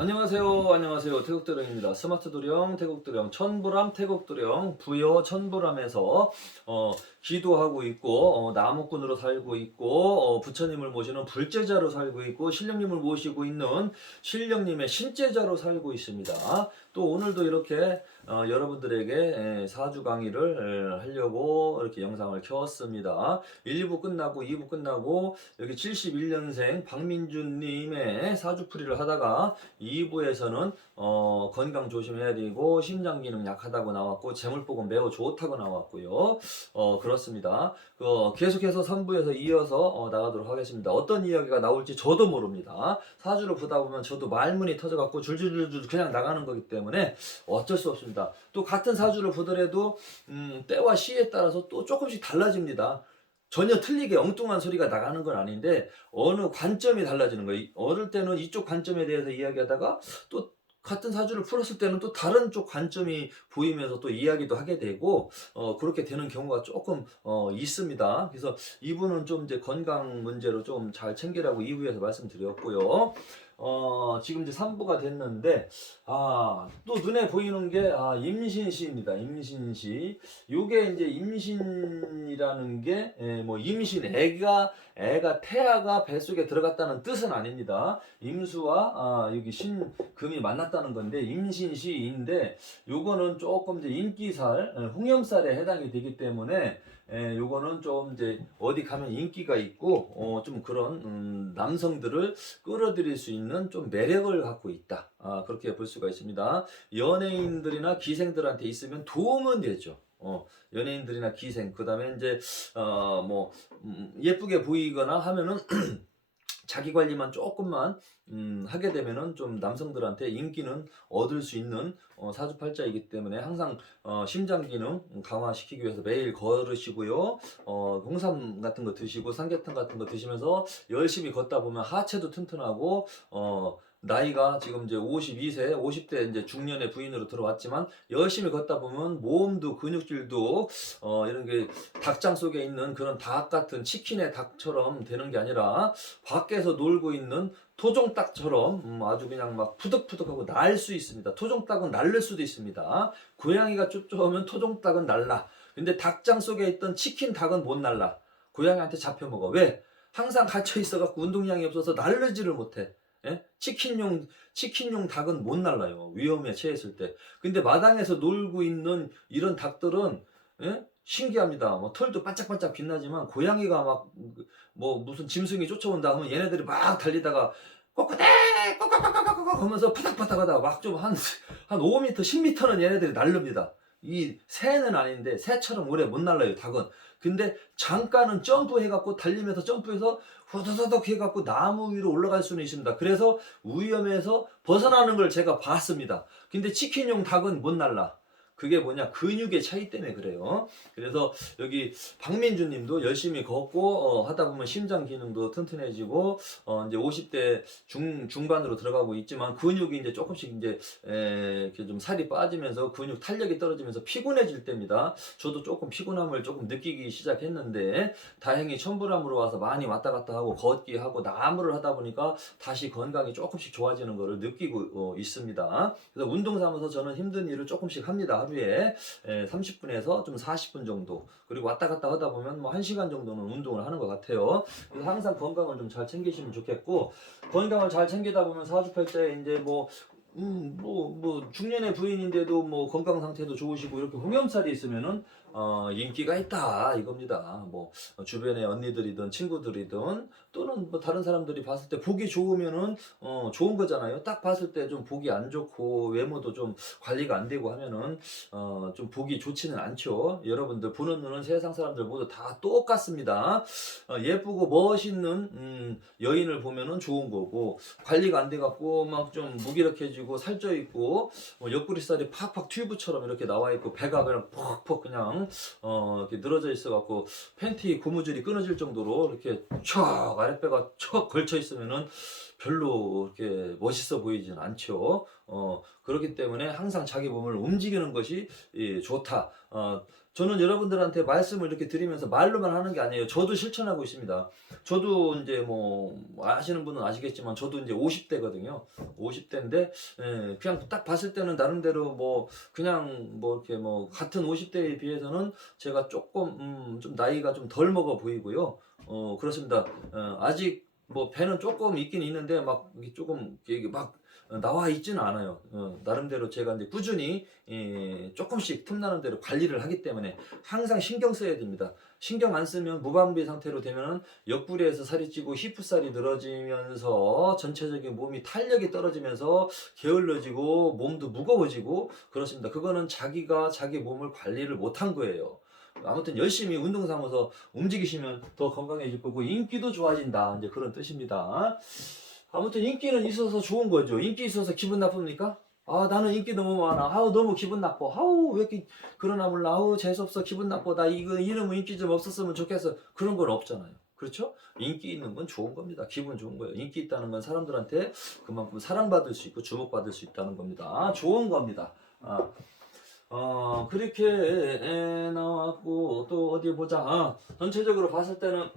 안녕하세요. 안녕하세요. 태국도령입니다. 스마트 도령, 태국도령, 천부람, 태국도령, 부여 천부람에서 어, 기도하고 있고 어, 나무꾼으로 살고 있고 어, 부처님을 모시는 불제자로 살고 있고 신령님을 모시고 있는 신령님의 신제자로 살고 있습니다. 또 오늘도 이렇게 어, 여러분들에게 에, 사주 강의를 에, 하려고 이렇게 영상을 켰습니다. 1부 끝나고 2부 끝나고 여기 71년생 박민준님의 사주풀이를 하다가 2부에서는 어, 건강 조심해야 되고 심장 기능 약하다고 나왔고 재물복은 매우 좋다고 나왔고요. 어, 그렇습니다. 어, 계속해서 3부에서 이어서 어, 나가도록 하겠습니다. 어떤 이야기가 나올지 저도 모릅니다. 사주를 보다 보면 저도 말문이 터져갖고 줄줄줄줄 그냥 나가는 거기 때문에 어쩔 수 없습니다. 또 같은 사주를 보더라도 음, 때와 시에 따라서 또 조금씩 달라집니다. 전혀 틀리게 엉뚱한 소리가 나가는 건 아닌데 어느 관점이 달라지는 거예요. 이- 어릴 때는 이쪽 관점에 대해서 이야기하다가 또 같은 사주를 풀었을 때는 또 다른 쪽 관점이 보이면서 또 이야기도 하게 되고 어, 그렇게 되는 경우가 조금 어, 있습니다. 그래서 이분은 좀 이제 건강 문제로 좀 잘 챙기라고 2부에서 말씀드렸고요. 어, 지금 이제 3부가 됐는데 아, 또 눈에 보이는 게 아, 임신시입니다. 임신시. 요게 이제 임신이라는 게, 예, 뭐, 임신, 애가, 애가, 태아가 뱃속에 들어갔다는 뜻은 아닙니다. 임수와, 아, 여기 신, 금이 만났다는 건데, 임신시인데, 요거는 조금 이제 인기살, 예, 홍염살에 해당이 되기 때문에, 예, 요거는 좀 이제 어디 가면 인기가 있고, 어, 좀 그런, 음, 남성들을 끌어들일 수 있는 좀 매력을 갖고 있다. 아, 그렇게 볼 수가 있습니다. 연예인들이나 기생들한테 있으면 도움은 되죠. 어, 연예인들이나 기생, 그 다음에 이제, 어, 뭐, 음, 예쁘게 보이거나 하면은, 자기 관리만 조금만, 음, 하게 되면은 좀 남성들한테 인기는 얻을 수 있는, 어, 사주팔자이기 때문에 항상, 어, 심장 기능 강화시키기 위해서 매일 걸으시고요. 어, 홍삼 같은 거 드시고, 삼계탕 같은 거 드시면서 열심히 걷다 보면 하체도 튼튼하고, 어, 나이가 지금 이제 52세, 50대 이제 중년의 부인으로 들어왔지만 열심히 걷다 보면 몸도 근육질도 어 이런 게 닭장 속에 있는 그런 닭 같은 치킨의 닭처럼 되는 게 아니라 밖에서 놀고 있는 토종닭처럼 음, 아주 그냥 막 푸득푸득하고 날 수 있습니다. 토종닭은 날를 수도 있습니다. 고양이가 쫓아오면 토종닭은 날라. 근데 닭장 속에 있던 치킨 닭은 못 날라. 고양이한테 잡혀 먹어. 왜? 항상 갇혀 있어갖고 운동량이 없어서 날르지를 못해. 예? 치킨용 치킨용 닭은 못 날라요. 위험에 처했을 때. 근데 마당에서 놀고 있는 이런 닭들은 예? 신기합니다. 뭐 털도 반짝반짝 빛나지만 고양이가 막 뭐 무슨 짐승이 쫓아온다 하면 얘네들이 막 달리다가 꼬꼬대 꼬꼬꼬꼬꼬 하면서 파닥파닥하다가 막 좀 한한 5m 10m는 얘네들이 날릅니다. 이 새는 아닌데 새처럼 오래 못 날라요 닭은. 근데 잠깐은 점프해갖고 달리면서 점프해서 후다다닥 해갖고 나무 위로 올라갈 수는 있습니다. 그래서 위험에서 벗어나는 걸 제가 봤습니다. 근데 치킨용 닭은 못 날라. 그게 뭐냐 근육의 차이 때문에 그래요. 그래서 여기 박민주 님도 열심히 걷고 어, 하다 보면 심장 기능도 튼튼해지고 어, 이제 50대 중 중반으로 들어가고 있지만 근육이 이제 조금씩 이제 에, 이렇게 좀 살이 빠지면서 근육 탄력이 떨어지면서 피곤해질 때입니다. 저도 조금 피곤함을 조금 느끼기 시작했는데 다행히 천불암으로 와서 많이 왔다 갔다 하고 걷기 하고 나무를 하다 보니까 다시 건강이 조금씩 좋아지는 것을 느끼고 어, 있습니다. 그래서 운동 삼아서 저는 힘든 일을 조금씩 합니다. 하루에 30분에서 좀 40분 정도 그리고 왔다 갔다 하다 보면 뭐 1시간 정도는 운동을 하는 것 같아요. 그래서 항상 건강을 좀 잘 챙기시면 좋겠고 건강을 잘 챙기다 보면 사주팔자에 이제 뭐 음, 뭐, 뭐, 중년의 부인인데도 뭐 건강 상태도 좋으시고 이렇게 홍염살이 있으면은 어, 인기가 있다 이겁니다. 뭐 어, 주변의 언니들이든 친구들이든 또는 뭐 다른 사람들이 봤을 때 보기 좋으면은 어, 좋은 거잖아요. 딱 봤을 때 좀 보기 안 좋고 외모도 좀 관리가 안 되고 하면은 어, 좀 보기 좋지는 않죠. 여러분들 보는 눈은 세상 사람들 모두 다 똑같습니다. 어, 예쁘고 멋있는 음, 여인을 보면은 좋은 거고 관리가 안 돼 갖고 막 좀 무기력해지고 살쪄 있고 뭐 옆구리살이 팍팍 튜브처럼 이렇게 나와 있고 배가 그냥 퍽퍽 그냥 어, 이렇게 늘어져 있어 갖고 팬티 고무줄이 끊어질 정도로 이렇게 촥 아랫배가 촥 걸쳐 있으면은 별로 이렇게 멋있어 보이진 않죠. 어, 그렇기 때문에 항상 자기 몸을 움직이는 것이 예, 좋다. 어, 저는 여러분들한테 말씀을 이렇게 드리면서 말로만 하는 게 아니에요. 저도 실천하고 있습니다. 저도 이제 뭐 아시는 분은 아시겠지만 저도 이제 50대거든요. 50대인데 예, 그냥 딱 봤을 때는 나름대로 뭐 그냥 뭐 이렇게 뭐 같은 50대에 비해서는 제가 조금 음, 좀 나이가 좀 덜 먹어 보이고요. 어 그렇습니다. 어, 아직 뭐 배는 조금 있긴 있는데 막 조금 막 나와 있지는 않아요. 어, 나름대로 제가 이제 꾸준히 예, 조금씩 틈나는 대로 관리를 하기 때문에 항상 신경 써야 됩니다. 신경 안 쓰면 무방비 상태로 되면은 옆구리에서 살이 찌고 히프살이 늘어지면서 전체적인 몸이 탄력이 떨어지면서 게을러지고 몸도 무거워지고 그렇습니다. 그거는 자기가 자기 몸을 관리를 못한 거예요. 아무튼 열심히 운동 삼아서 움직이시면 더 건강해질 거고 인기도 좋아진다. 이제 그런 뜻입니다. 아무튼 인기는 있어서 좋은 거죠. 인기 있어서 기분 나쁩니까? 아 나는 인기 너무 많아. 아우 너무 기분 나빠. 아우 왜 이렇게 그러나 몰라. 아우 재수 없어. 기분 나빠. 나 이거 이름은 인기 좀 없었으면 좋겠어. 그런 건 없잖아요. 그렇죠? 인기 있는 건 좋은 겁니다. 기분 좋은 거예요. 인기 있다는 건 사람들한테 그만큼 사랑받을 수 있고 주목받을 수 있다는 겁니다. 좋은 겁니다. 아, 어, 그렇게 에, 나왔고 또 어디 보자. 아, 전체적으로 봤을 때는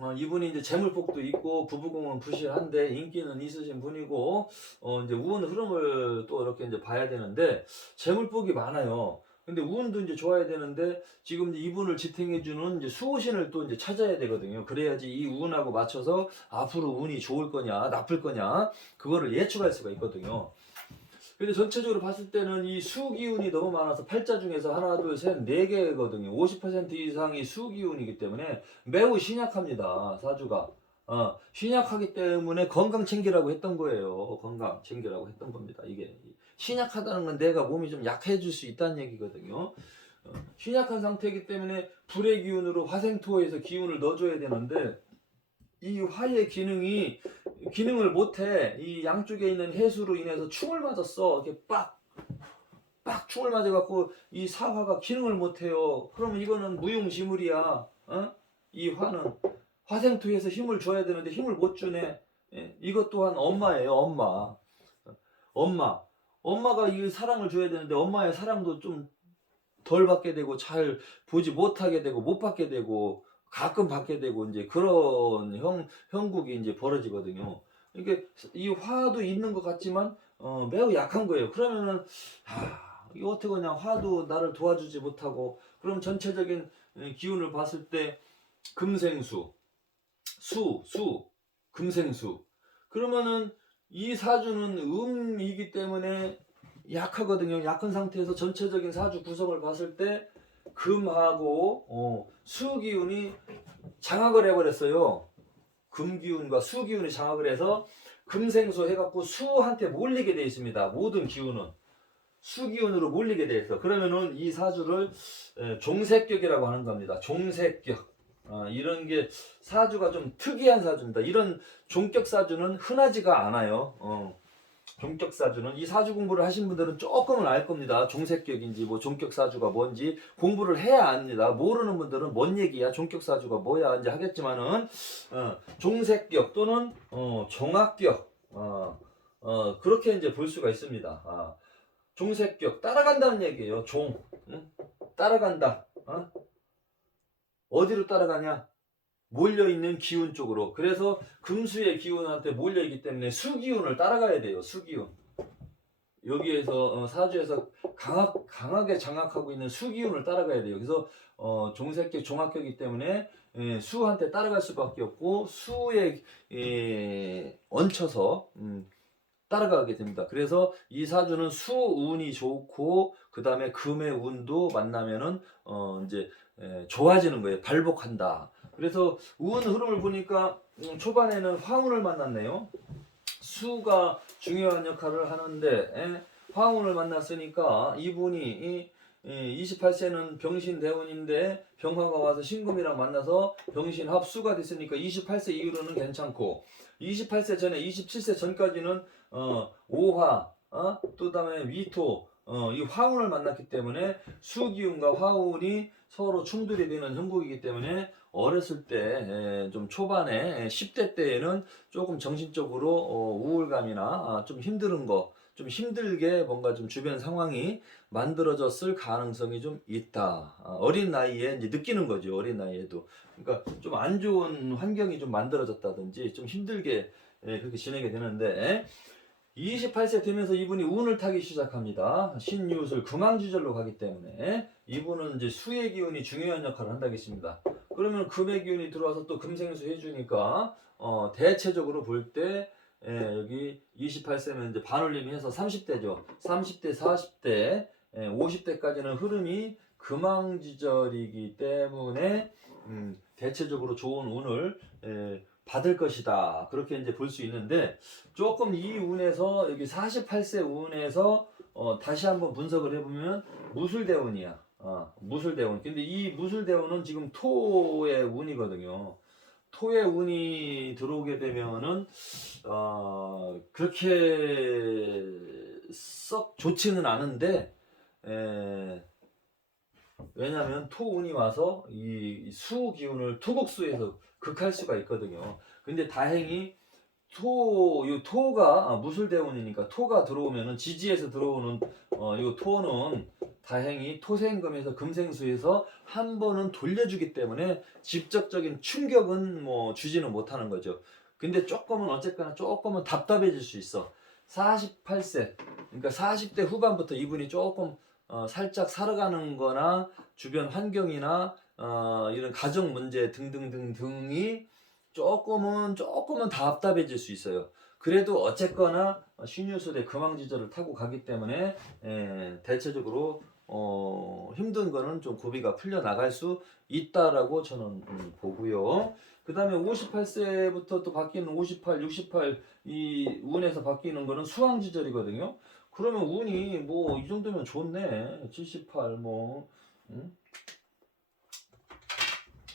어, 이분이 이제 재물복도 있고 부부공은 부실한데 인기는 있으신 분이고 어, 이제 우운 흐름을 또 이렇게 이제 봐야 되는데 재물복이 많아요. 근데 우운도 이제 좋아야 되는데 지금 이제 이분을 지탱해주는 이제 수호신을 또 이제 찾아야 되거든요. 그래야지 이 우운하고 맞춰서 앞으로 운이 좋을 거냐 나쁠 거냐 그거를 예측할 수가 있거든요. 근데 전체적으로 봤을 때는 이 수기운이 너무 많아서 팔자 중에서 하나, 둘, 셋, 네 개거든요. 50% 이상이 수기운이기 때문에 매우 신약합니다. 사주가. 어, 신약하기 때문에 건강 챙기라고 했던 거예요. 건강 챙기라고 했던 겁니다. 이게 신약하다는 건 내가 몸이 좀 약해질 수 있다는 얘기거든요. 어, 신약한 상태이기 때문에 불의 기운으로 화생토에서 기운을 넣어줘야 되는데 이 화의 기능이 기능을 못해 이 양쪽에 있는 해수로 인해서 충을 맞았어 이렇게 빡 빡 충을 맞아갖고 이 사화가 기능을 못해요. 그러면 이거는 무용지물이야. 어? 이 화는 화생토에서 힘을 줘야 되는데 힘을 못 주네. 예, 이것 또한 엄마예요, 엄마. 엄마. 엄마가 이 사랑을 줘야 되는데 엄마의 사랑도 좀 덜 받게 되고 잘 보지 못하게 되고 못 받게 되고 가끔 받게 되고 이제 그런 형 형국이 이제 벌어지거든요. 이게 이 화도 있는 것 같지만 어, 매우 약한 거예요. 그러면은 하, 이거 어떻게 그냥 화도 나를 도와주지 못하고 그럼 전체적인 에, 기운을 봤을 때 금생수, 수, 수, 금생수. 그러면은 이 사주는 음이기 때문에 약하거든요. 약한 상태에서 전체적인 사주 구성을 봤을 때 금하고 어, 수 기운이 장악을 해버렸어요. 금 기운과 수 기운이 장악을 해서 금생수 해갖고 수한테 몰리게 돼 있습니다. 모든 기운은 수 기운으로 몰리게 돼 있어. 그러면은 이 사주를 에, 종색격이라고 하는 겁니다. 종색격. 아, 이런 게 사주가 좀 특이한 사주입니다. 이런 종격 사주는 흔하지가 않아요. 어. 종격 사주는 이 사주 공부를 하신 분들은 조금은 알 겁니다. 종색격인지 뭐 종격 사주가 뭔지 공부를 해야 압니다. 모르는 분들은 뭔 얘기야? 종격 사주가 뭐야? 이제 하겠지만은 어, 종색격 또는 어, 종합격 어, 어, 그렇게 이제 볼 수가 있습니다. 아, 종색격 따라간다는 얘기예요. 종 응? 따라간다. 어? 어디로 따라가냐? 몰려있는 기운 쪽으로. 그래서 금수의 기운한테 몰려있기 때문에 수기운을 따라가야 돼요. 수기운. 여기에서 어, 사주에서 강학, 강하게 장악하고 있는 수기운을 따라가야 돼요. 그래서 어, 종색격, 종합격이기 때문에 예, 수한테 따라갈 수밖에 없고 수에 예, 얹혀서 음, 따라가게 됩니다. 그래서 이 사주는 수운이 좋고 그 다음에 금의 운도 만나면은 어, 이제 예, 좋아지는 거예요. 발복한다. 그래서 우운 흐름을 보니까 음, 초반에는 화운을 만났네요. 수가 중요한 역할을 하는데 에, 화운을 만났으니까 이분이 이, 28세는 병신 대운인데 병화가 와서 신금이랑 만나서 병신 합수가 됐으니까 28세 이후로는 괜찮고 28세 전에 27세 전까지는 어, 오화 어? 또 다음에 위토 어, 이 화운을 만났기 때문에 수기운과 화운이 서로 충돌이 되는 형국이기 때문에 어렸을 때 좀 초반에 10대 때에는 조금 정신적으로 어, 우울감이나 아, 좀 힘든 거, 좀 힘들게 뭔가 좀 주변 상황이 만들어졌을 가능성이 좀 있다. 아, 어린 나이에 이제 느끼는 거죠. 어린 나이에도. 그러니까 좀 안 좋은 환경이 좀 만들어졌다든지 좀 힘들게 예, 그렇게 지내게 되는데 28세 되면서 이분이 운을 타기 시작합니다. 신유술 금왕지절로 가기 때문에 이분은 이제 수의 기운이 중요한 역할을 한다겠습니다. 그러면 금의 기운이 들어와서 또 금생수 해주니까 어, 대체적으로 볼때 여기 28세면 이제 반올림이 해서 30대죠. 30대, 40대, 50대까지는 흐름이 금왕지절이기 때문에 음, 대체적으로 좋은 운을 에, 받을 것이다. 그렇게 이제 볼 수 있는데 조금 이 운에서 여기 48세 운에서 어, 다시 한번 분석을 해보면 무술대운이야. 어, 무술대운. 근데 이 무술대운은 지금 토의 운이거든요. 토의 운이 들어오게 되면은 어, 그렇게 썩 좋지는 않은데 에, 왜냐하면 토운이 와서 이 수 기운을 토국수에서 극할 수가 있거든요. 근데 다행히 토, 이 토가 아, 무술대운이니까 토가 들어오면은 지지에서 들어오는 어, 이 토는 다행히 토생금에서 금생수에서 한 번은 돌려주기 때문에 직접적인 충격은 뭐 주지는 못하는 거죠. 근데 조금은 어쨌거나 조금은 답답해질 수 있어. 48세, 그러니까 40대 후반부터 이분이 조금 어, 살짝 살아가는 거나 주변 환경이나 어, 이런 가정 문제 등등등 등이 조금은 조금은 답답해질 수 있어요. 그래도 어쨌거나 신유술의 금왕지절을 타고 가기 때문에 에, 대체적으로 어, 힘든 거는 좀 고비가 풀려 나갈 수 있다라고 저는 음, 보고요. 그 다음에 58세부터 또 바뀌는 58, 68 이 운에서 바뀌는 거는 수왕지절이거든요. 그러면 운이 뭐 이 정도면 좋네. 78 뭐. 음?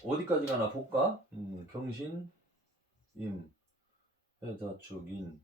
어디까지 가나 볼까? 음, 경신, 임, 해자축, 인.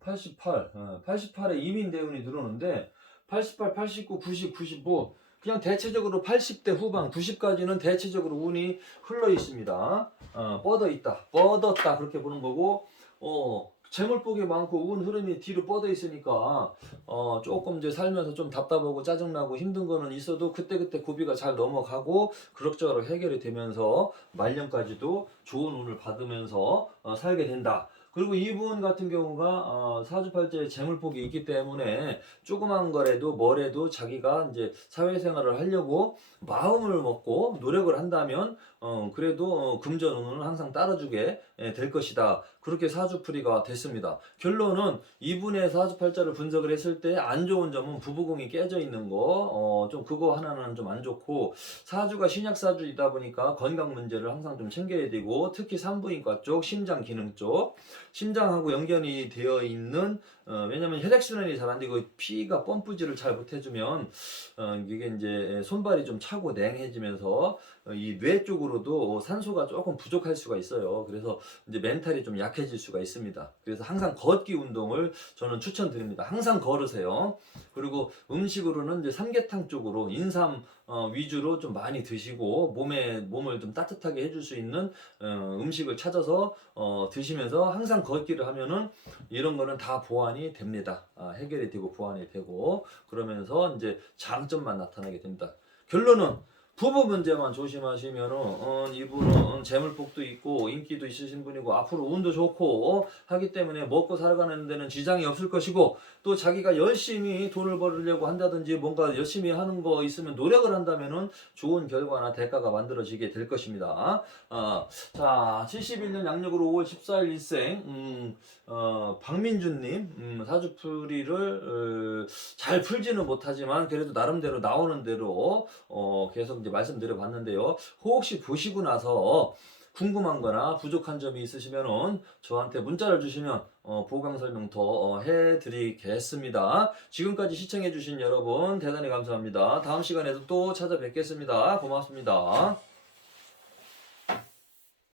88, 어, 88에 이민 대운이 들어오는데 88, 89, 90, 95 그냥 대체적으로 80대 후반 90까지는 대체적으로 운이 흘러 있습니다. 어, 뻗어 있다, 뻗었다 그렇게 보는 거고 어, 재물복이 많고 운 흐름이 뒤로 뻗어 있으니까 어, 조금 이제 살면서 좀 답답하고 짜증나고 힘든 거는 있어도 그때그때 고비가 잘 넘어가고 그럭저럭 해결이 되면서 말년까지도 좋은 운을 받으면서 어, 살게 된다. 그리고 이분 같은 경우가 어, 사주팔자에 재물복이 있기 때문에 조그만 거라도 뭐래도 자기가 이제 사회생활을 하려고 마음을 먹고 노력을 한다면 어, 그래도 어, 금전운은 항상 따라주게 예, 될 것이다. 그렇게 사주풀이가 됐습니다. 결론은 이분의 사주팔자를 분석을 했을 때 안 좋은 점은 부부공이 깨져 있는 거, 어, 좀 그거 하나는 좀 안 좋고 사주가 신약사주이다 보니까 건강 문제를 항상 좀 챙겨야 되고 특히 산부인과 쪽, 심장 기능 쪽, 심장하고 연결이 되어 있는 어, 왜냐면 혈액순환이 잘 안 되고 피가 펌프질을 잘 못해주면 어, 이게 이제 손발이 좀 차고 냉해지면서 어, 이뇌 쪽으로도 산소가 조금 부족할 수가 있어요. 그래서 이제 멘탈이 좀 약해질 수가 있습니다. 그래서 항상 걷기 운동을 저는 추천드립니다. 항상 걸으세요. 그리고 음식으로는 이제 삼계탕 쪽으로 인삼 어, 위주로 좀 많이 드시고 몸에 몸을 좀 따뜻하게 해줄 수 있는 어, 음식을 찾아서 어, 드시면서 항상 걷기를 하면은 이런 거는 다 보완이 됩니다. 아, 해결이 되고 보완이 되고 그러면서 이제 장점만 나타나게 됩니다. 결론은 부부 문제만 조심하시면은 어, 이분은 재물복도 있고 인기도 있으신 분이고 앞으로 운도 좋고 하기 때문에 먹고 살아가는 데는 지장이 없을 것이고 또 자기가 열심히 돈을 벌으려고 한다든지 뭔가 열심히 하는 거 있으면 노력을 한다면은 좋은 결과나 대가가 만들어지게 될 것입니다. 어, 자 71년 양력으로 5월 14일 일생 음, 어, 박민준님 음, 사주풀이를 어, 잘 풀지는 못하지만 그래도 나름대로 나오는 대로 어, 계속 이제 말씀드려 봤는데요. 혹시 보시고 나서 궁금한 거나 부족한 점이 있으시면은 저한테 문자를 주시면 어, 보강 설명 더 어, 해드리겠습니다. 지금까지 시청해주신 여러분 대단히 감사합니다. 다음 시간에도 또 찾아뵙겠습니다. 고맙습니다.